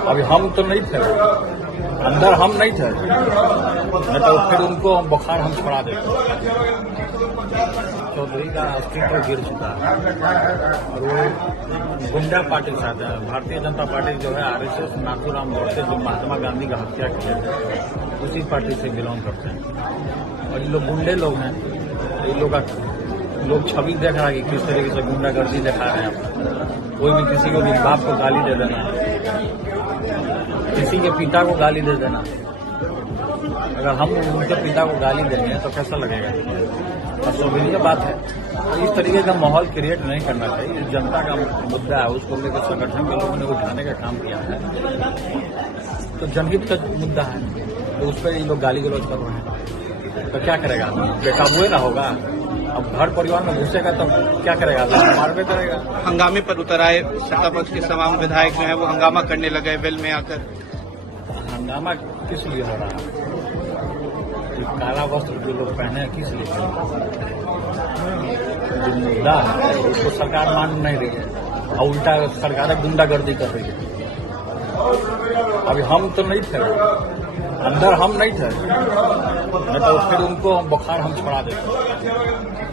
अभी हम तो नहीं थे, अंदर हम नहीं थे, नहीं तो फिर उनको बुखार हम छोड़ा देते। चौधरी का अस्तित्व गिर चुका है और वो गुंडा पार्टी के साथ है। भारतीय जनता पार्टी जो है आरएसएस नाथूराम गोडसे जो महात्मा गांधी का हत्या किया है उसी पार्टी से बिलोंग करते हैं और ये लोग गुंडे लोग हैं। ये लोग छवि देख रहा है कि किस तरीके से गुंडागर्दी दिखा रहे हैं। कोई भी किसी को भी बाप को गाली दे देना, किसी के पिता को गाली दे देना। अगर हम उनके पिता को गाली देंगे तो कैसा लगेगा? अशोभनीय बात है। तो इस तरीके का माहौल क्रिएट नहीं करना चाहिए। जनता का मुद्दा है, उसको लेकर संगठन के लोगों ने उठाने का काम किया है, तो जनहित का मुद्दा है, तो उस पर ये लोग गाली गलौज कर रहे हैं। तो क्या करेगा? बेकाबू ना होगा। अब घर परिवार में घुसेगा तो क्या करेगा? मारवे करेगा। हंगामे पर उतर आए सत्ता पक्ष के तमाम विधायक जो है वो हंगामा करने लगे वेल में आकर। हंगामा किस लिए हो रहा है? काला वस्त्र जो लोग पहने हैं किस लिए? जो मुद्दा है उसको सरकार मान नहीं रही है और उल्टा सरकार गुंडागर्दी कर रही है। अभी हम तो नहीं थे, अंदर हम नहीं थे, नहीं तो फिर उनको बुखार हम छोड़ा देते।